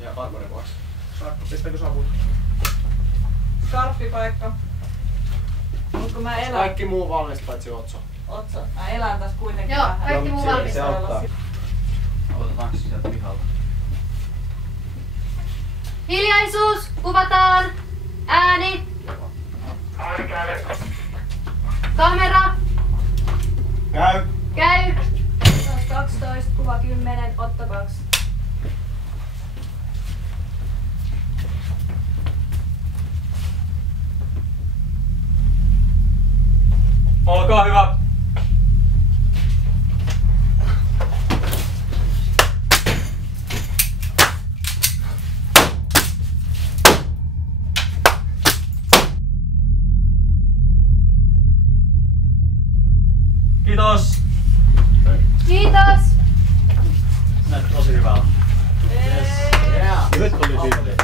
Ja varmuuden vuoksi. Saakka, pistääkö savut? Skarppipaikka. Mut kun mä elän... Kaikki muu valmis paitsi Otso. Otso. Mä elän tässä kuitenkin Joo, vähän. kaikki muu valmis. Se auttaa. Otetaanko se sieltä pihalta? Hiljaisuus! Kuvataan! Ääni! Kamera! Käy! Käy! 12, kuva 10, Otto 2. Olkaa hyvä! Kiitos! Kiitos! Näyttää tosi hyvältä. Nyt tuli siitä.